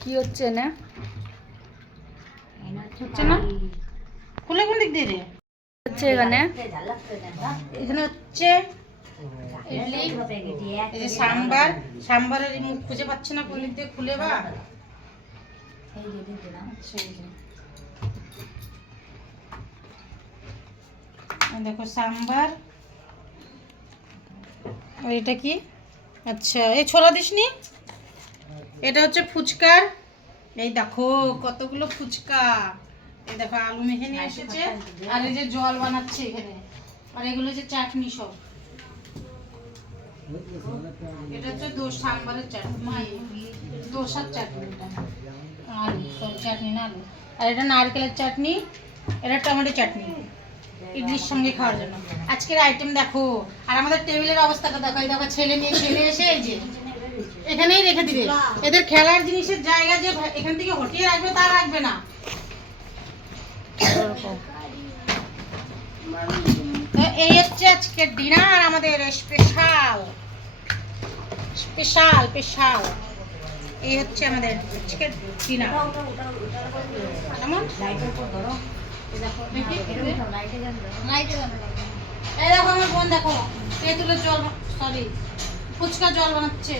কি হচ্ছে না হচ্ছে না খুলে কোন দিক দিয়ে রে হচ্ছে এখানে এখানে হচ্ছে ইডলি এই যে সাম্বার সাম্বারের মুখ খুঁজে পাচ্ছে না কোন দিক দিয়ে খুলে বা দেখো সাম্বার আর এটা কি আচ্ছা এই ছোলা দিসনি এটা হচ্ছে ফুচকার এই দেখো কতগুলো ফুচকা এই দেখো আলু মেখে নিয়ে এসেছে আর এই যে জল বানাচ্ছে এখানে আর এগুলো যে চাটনি সব এটা হচ্ছে সাম্বারের চাটনি দোসার চাটনি এটা আলু চাটনি না আলু আর এটা নারকেলের চাটনি এটা টমেটো চাটনি ইডলির সঙ্গে খাওয়ার জন্য আজকের আইটেম দেখো আর আমাদের টেবিলের অবস্থাটা দেখো এই দেখো ছেলে নিয়ে ছেলে এসে এই যে এখানেই রেখে দিবে এদের খেলার জিনিসের জায়গা যে এখান থেকে হটিয়ে রাখবে তা রাখবে না তো এই হচ্ছে আজকে ডিনার আমাদের স্পেশাল স্পেশাল স্পেশাল এই হচ্ছে আমাদের আজকে ডিনার কেমন এই দেখো আমার বোন দেখো তেঁতুলের জল সরি ফুচকা জল বানাচ্ছে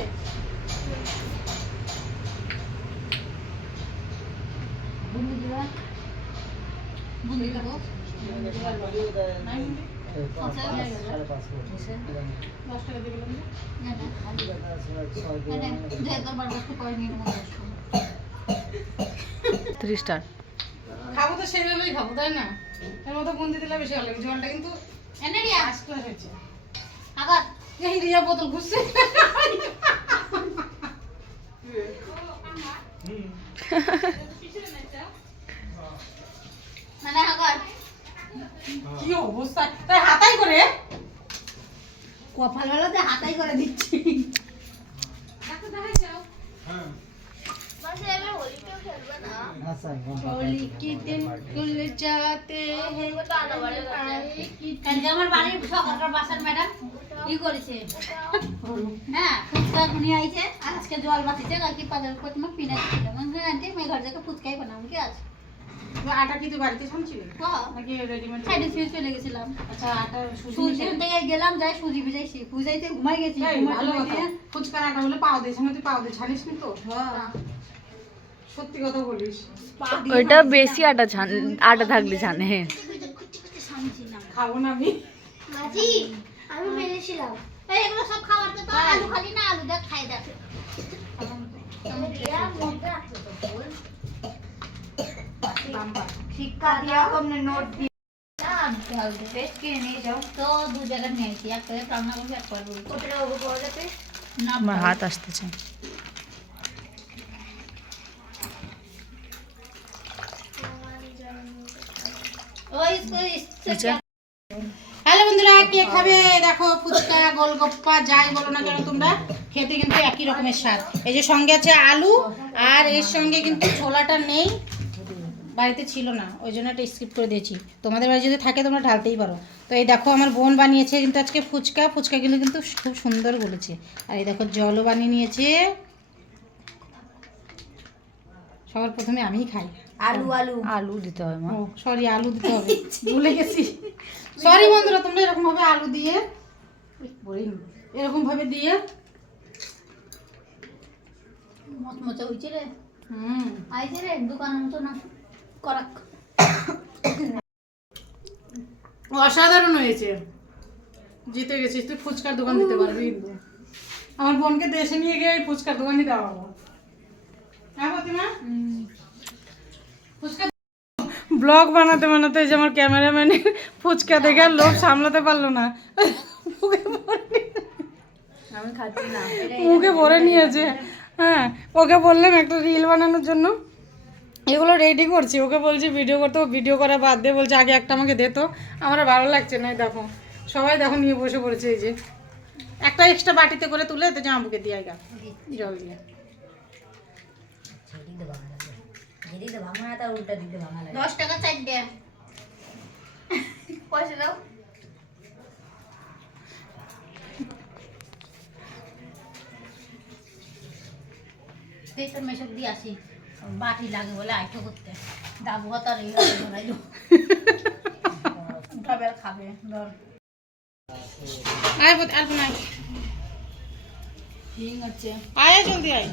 স্টার খাবো তো সেইভাবেই খাবো তাই না এর মতো বুন্দি দিলে বেশি ভালো লাগে জলটা কিন্তু আজকে হয়েছে আবার এই রিয়া বোতল ঘুরছে মানে আবার কি অবস্থা তাই হাতাই করে কপাল ভালো তো হাতাই করে দিচ্ছি होली के दिन खुल जाते हैं আমার বাড়ির সকালকার বাসার ম্যাডাম কি করেছে হ্যাঁ ফুচকা নিয়ে আইছে আজকে জল বাতিছে কালকে পাজার উপর তোমার পিনা ছিল মানে আন্টি আমি ঘর থেকে ফুচকাই বানাবো কি আছে আটা কি তুই বাড়িতে ছানছিলি হ্যাঁ নাকি রেডিমেড সাইডে ফিরে চলে গেছিলাম আচ্ছা আটা সুজি থেকে গেলাম যাই সুজি ভিজাইছি ভিজাইতে ঘুমাই গেছি ভালো কথা ফুচকার আটা হলে পাও দিছ না তুই পাও দে ছানিস নি তো হ্যাঁ সত্যি কথা বলিস ওইটা বেশি আটা থাকলে জানে খাবো না আমি মাজি আমি মেরেছিলাম এই এগুলো সব খাবার তো আলু খালি না আলু দেখ খাই দেখ শিক্ষা দিয়া কমনে নোট দিয়ে না পেস্ট কিনে নিয়ে যাও তো দু জায়গা নিয়ে আইছি এক করে রান্না করব এক করে কত টাকা হবে পাওয়া যাবে না আমার হাত আসতেছে হ্যালো বন্ধুরা কে খাবে দেখো ফুচকা গোলগপ্পা যাই বলো না কেন তোমরা খেতে কিন্তু একই রকমের স্বাদ এই যে সঙ্গে আছে আলু আর এর সঙ্গে কিন্তু ছোলাটা নেই বাড়িতে ছিল না ওই জন্য এটা স্কিপ করে দিয়েছি তোমাদের বাড়ি যদি থাকে তোমরা ঢালতেই পারো তো এই দেখো আমার বোন বানিয়েছে কিন্তু আজকে ফুচকাগুলো কিন্তু খুব সুন্দর বলেছে আর এই দেখো জলও বানিয়ে নিয়েছে সবার প্রথমে আমিই খাই আলু আলু আলু দিতে হবে মা সরি আলু দিতে হবে ভুলে গেছি সরি বন্ধুরা তোমরা এরকম ভাবে আলু দিয়ে এরকম ভাবে দিয়ে মচমচা হইছে রে আইছে রে দোকানের মতো না করাক অসাধারণ হয়েছে জিতে গেছিস তুই ফুচকার দোকান দিতে পারবি কিন্তু আমার বোনকে দেশে নিয়ে গিয়ে এই ফুচকার দোকানই দেওয়া হবো হ্যাঁ প্রতিমা ফুচকা ব্লগ বানাতে বানাতে যে আমার ক্যামেরাম্যানের ফুচকা দেখে আর লোভ সামলাতে পারলো না আমি খাচ্ছি না মুখে ভরে নিয়েছে হ্যাঁ ওকে বললাম একটা রিল বানানোর জন্য এগুলো রেডি করছি ওকে বলছি ভিডিও করতে ভিডিও করা বাদ দিয়ে বলছে আগে একটা আমাকে দে তো আমার ভালো লাগছে না দেখো সবাই দেখো নিয়ে বসে পড়েছে এই যে একটা এক্সট্রা বাটিতে করে তুলে তো জামাবুকে দিয়ে গা জল দিয়ে দিদি তো ভাঙা না তার উল্টা দিতে ভাঙা লাগে 10 টাকা চাই দে পয়সা দাও আজকেই তো মেশক দিয়ে আসি, বাটি লাগে বলে আইটো করতে দাবু তার এই ধরাইলো উঠাবে আর খাবে ধর আয় আর নাই ঠিক আছে। আয় জলদি আয়।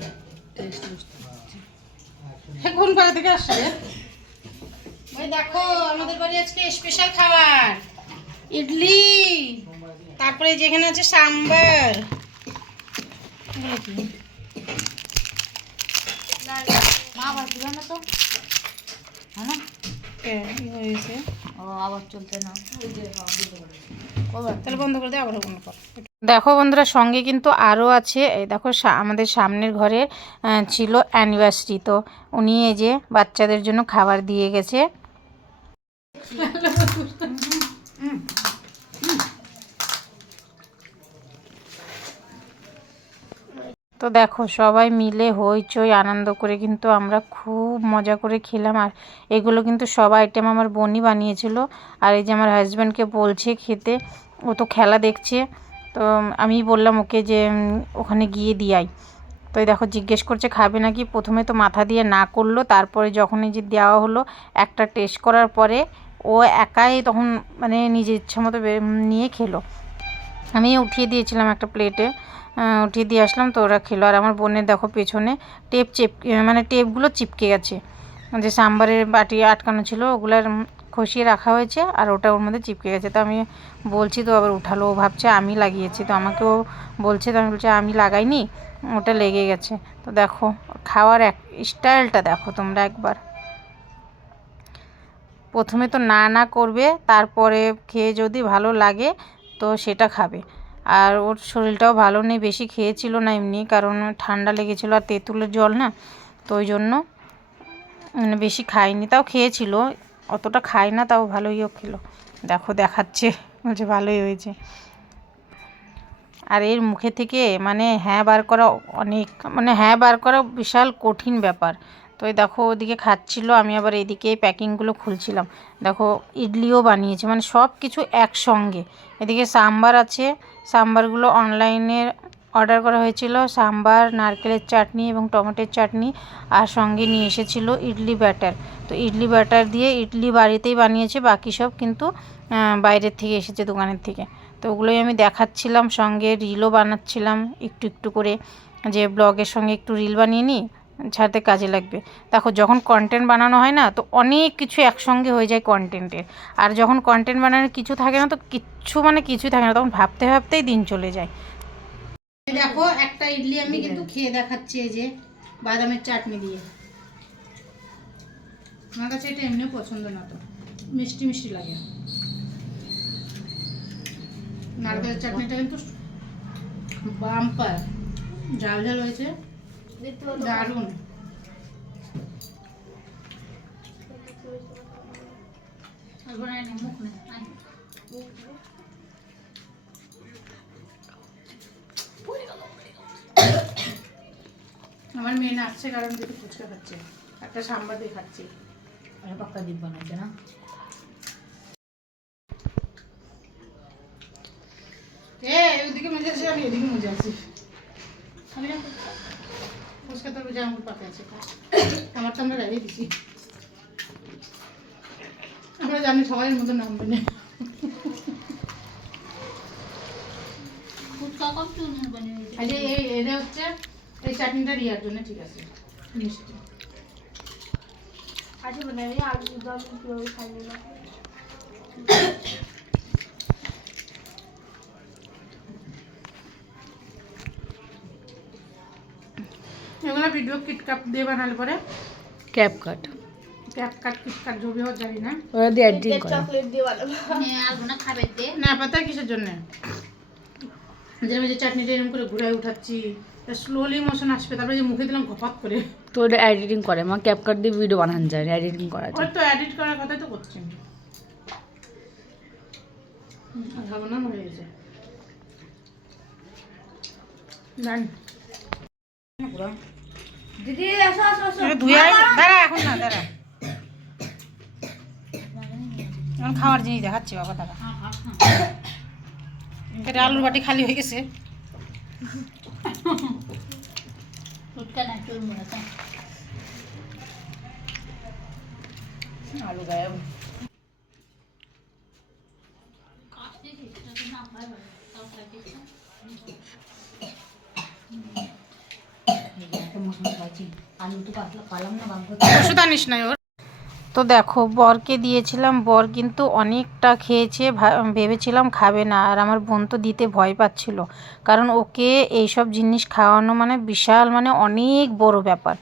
কোন পাড়া থেকে আসছে? ওই দেখো আমাদের বাড়ি আজকে স্পেশাল খাবার, ইডলি, তারপরে যেখানে আছে সাম্বার। এগুলো কি? মা আবার দিল না তো, হ্যাঁ না? কি হয়েছে? ও আবার চলতে না, তাহলে বন্ধ করে দে, আবার ওগুলো কর। দেখো বন্ধুরা, সঙ্গে কিন্তু আরও আছে। এই দেখো আমাদের সামনের ঘরে ছিল অ্যানিভার্সারি, তো উনি এই যে বাচ্চাদের জন্য খাবার দিয়ে গেছে। তো দেখো সবাই মিলে হইচই আনন্দ করে কিন্তু আমরা খুব মজা করে খেলাম। আর এগুলো কিন্তু সব আইটেম আমার বোনই বানিয়েছিল। আর এই যে আমার হাজব্যান্ডকে বলছে খেতে, ও তো খেলা দেখছে। তো আমি বললাম ওকে যে ওখানে গিয়ে দিয়াই। তো এই দেখো জিজ্ঞেস করছে খাবে নাকি। প্রথমে তো মাথা দিয়ে না করলো, তারপরে যখন এই যে দেওয়া হলো একটা টেস্ট করার পরে ও একাই তখন মানে নিজের ইচ্ছা মতো নিয়ে খেলো। আমি উঠিয়ে দিয়েছিলাম একটা প্লেটে, উঠিয়ে দিয়ে আসলাম, তো ওরা খেলো। আর আমার বোনের দেখো পেছনে মানে টেপগুলো চিপকে গেছে, যে সাম্বারের বাটি আটকানো ছিল ওগুলার খসিয়ে রাখা হয়েছে, আর ওটা ওর মধ্যে চিপকে গেছে। তো আমি বলছি, তো আবার উঠালো, ও ভাবছে আমি লাগিয়েছি, তো আমাকেও বলছে, তো আমি বলছি আমি লাগাইনি, ওটা লেগে গেছে। তো দেখো খাওয়ার স্টাইলটা দেখো তোমরা একবার। প্রথমে তো না করবে, তারপরে খেয়ে যদি ভালো লাগে তো সেটা খাবে। আর ওর শরীরটাও ভালো নেই, বেশি খেয়েছিল না এমনি, কারণ ঠান্ডা লেগেছিলো আর তেঁতুলের জল না, তো ওই জন্য বেশি খায়নি। তাও খেয়েছিল, অতটা খায় না, তাও ভালোইও খেলো। দেখো দেখাচ্ছে, বলছে ভালোই হয়েছে। আর এর মুখে থেকে মানে হ্যাঁ বার করা হ্যাঁ বার করা বিশাল কঠিন ব্যাপার। তো এই দেখো ওদিকে খাচ্ছিল, আমি আবার এদিকে প্যাকিংগুলো খুলছিলাম। দেখো ইডলিও বানিয়েছে, মানে সব কিছু একসঙ্গে। এদিকে সাম্বার আছে, সাম্বারগুলো অনলাইনে অর্ডার করা হয়েছিল। সাম্বার, নারকেলের চাটনি এবং টমেটোর চাটনি, আর সঙ্গে নিয়ে এসেছিলো ইডলি ব্যাটার। তো ইডলি ব্যাটার দিয়ে ইডলি বাড়িতেই বানিয়েছে, বাকি সব কিন্তু বাইরের থেকে এসেছে, দোকানের থেকে। তো ওগুলোই আমি দেখাচ্ছিলাম, সঙ্গে রিলও বানাচ্ছিলাম একটু একটু করে, যে ব্লগের সঙ্গে একটু রিল বানিয়ে নিই, ছাড়তে কাজে লাগবে। দেখো যখন কন্টেন্ট বানানো হয় না, তো অনেক কিছু একসঙ্গে হয়ে যায় কন্টেন্টের। আর যখন কন্টেন্ট বানানোর কিছু থাকে না, তো কিছুই থাকে না, তখন ভাবতে ভাবতেই দিন চলে যায়। দেখো একটা ইডলি আমি কিন্তু খেয়ে দেখাচ্ছি, এই যে বাদামের চাটনি দিয়ে। আমার কাছে এটা এমনিও পছন্দ না, তো মিষ্টি মিষ্টি লাগে। নারকেলের চাটনিটা কিন্তু বাম্পার, ঝাল ঝাল হয়েছে, দারুণ। আমার মেয়ে নাচছে, কারণ দুটো ফুচকা খাচ্ছে, একটা সাম্বার দিয়ে খাচ্ছি। পাক্কা দ্বীপ বানাইছে না, ওইদিকে মজা আছে, আমি এদিকে মজা আছি। ফুচকা তো রোজা আমার পাতে আছে, আমার তো আমরা রেখে দিছি, আমরা জানি সবাই মতো নামবে না। ফুচকা কম চুন বানিয়েছে। আরে এটা হচ্ছে এই চাটনিটা রিয়ার জন্য, ঠিক আছে মিষ্টি। আচ্ছা মানে আমি আলু দম কিভাবে খাইনি না। এগুলো ভিডিও কিটকাট দিয়ে বানালে পরে ক্যাপকাট কিটকাট जो भी हो জানি না, ওরা দিয়ে এডিটিং করে। চকলেট দিয়ে বানাবো। আলু না খাবে দে না পাতা কিসের জন্য, যেরকম যে চাটনিটা এরকম করে ঘুরাই উঠাচ্ছি, স্লোলি মোশন আসবে, তারপরে যে মুখে দিলাম ঘপাত করে। তো ওটা এডিটিং করে, আমার ক্যাপকাট দিয়ে ভিডিও বানানো যায়, এডিটিং করা ওই যায়। তো এডিট করার কথাই তো করছি, ভাবনা হয়ে গেছে জানি। দিদি আসো আসো আসো। দাঁড়া, এখন না, দাঁড়া, এখন খাওয়ার জিনিস দেখাচ্ছি বাবা, দাঁড়া। এটা আলুর বাটি খালি হয়ে গেছে, কেন চুলমুড়ে কেন আলু গায়ে কাটতে দিচ্ছি তো না হয় ভালো তরকারি দিচ্ছি মশলা খাইছি আলু তো পালাম না ভাগ্য ওষুধ আনিস না ওর। তো দেখো বরকে দিয়েছিলাম, বর কিন্তু অনেকটা খেয়েছে, ভেবেছিলাম খাবে না। আর আমার বোন তো দিতে ভয় পাচ্ছিল, কারণ ওকে এইসব জিনিস খাওয়ানো মানে বিশাল মানে অনেক বড় ব্যাপার।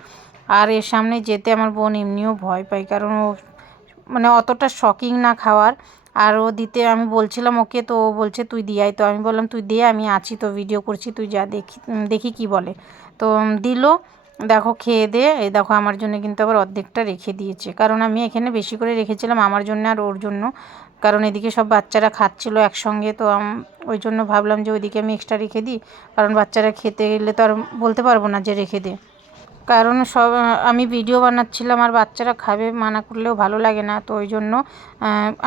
আর এর সামনে যেতে আমার বোন এমনিও ভয় পায়, কারণ ও মানে অতটা শকিং না খাওয়ার। আর ও দিতে আমি বলছিলাম ওকে, তো ও বলছে তুই দিয়াই। তো আমি বললাম তুই দে, আমি আছি তো, ভিডিও করছি, তুই যা, দেখি কি বলে। তো দিল, দেখো খেয়ে দে। এই দেখো আমার জন্য কিন্তু আবার অর্ধেকটা রেখে দিয়েছে, কারণ আমি এখানে বেশি করে রেখেছিলাম আমার জন্য আর ওর জন্য, কারণ এদিকে সব বাচ্চারা খাচ্ছিলো একসঙ্গে। তো ওই জন্য ভাবলাম যে ওইদিকে আমি এক্সট্রা রেখে দিই, কারণ বাচ্চারা খেতে গেলে তো আর বলতে পারবো না যে রেখে দে, কারণ সব আমি ভিডিও বানাচ্ছিলাম আর বাচ্চারা খাবে, মানা করলেও ভালো লাগে না। তো ওই জন্য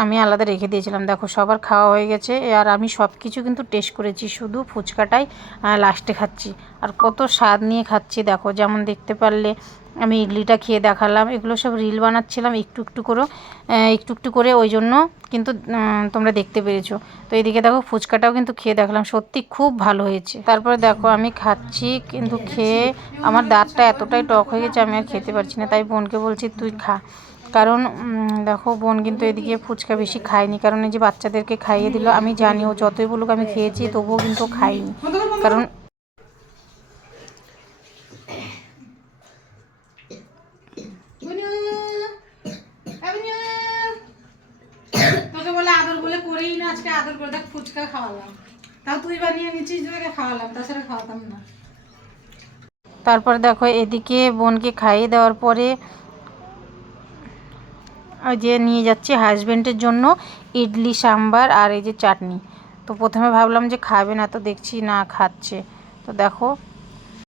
আমি আলাদা রেখে দিয়েছিলাম। দেখো সবার খাওয়া হয়ে গেছে, আর আমি সব কিছু কিন্তু টেস্ট করেছি, শুধু ফুচকাটাই লাস্টে খাচ্ছি। আর কত স্বাদ নিয়ে খাচ্ছি দেখো, যেমন দেখতে পারলে আমি ইডলিটা খেয়ে দেখালাম। এগুলো সব রিল বানাচ্ছিলাম একটু একটু করে, ওই জন্য কিন্তু তোমরা দেখতে পেরেছো। তো এইদিকে দেখো ফুচকাটাও কিন্তু খেয়ে দেখলাম, সত্যি খুব ভালো হয়েছে। তারপরে দেখো আমি খাচ্ছি, কিন্তু খেয়ে আমার দাঁতটা এতটাই টক হয়ে গেছে আমি আর খেতে পারছি না। তাই বোনকে বলছি তুই খা, কারণ দেখো বোন কিন্তু এদিকে ফুচকা বেশি খায়নি, কারণ এই যে বাচ্চাদেরকে খাইয়ে দিল। আমি জানি ও যতই বলুক আমি খেয়েছি, তবুও কিন্তু খাইনি, কারণ তোকে বলে আদর বলে করেই না, আজকে আদর করে দেখ ফুচকা খাওয়ালাম, তাও তুই বানিয়ে নিচ্ছিস, তোকে খাওয়ালাম, তাছাড়া খাওয়াতাম না। তারপর দেখো এদিকে বোনকে খাইয়ে দেওয়ার পরে ওই যে নিয়ে যাচ্ছি হাজব্যান্ডের জন্য ইডলি সাম্বার আর এই যে চাটনি। তো প্রথমে ভাবলাম যে খাবে না, তো দেখছি না খাচ্ছে। তো দেখো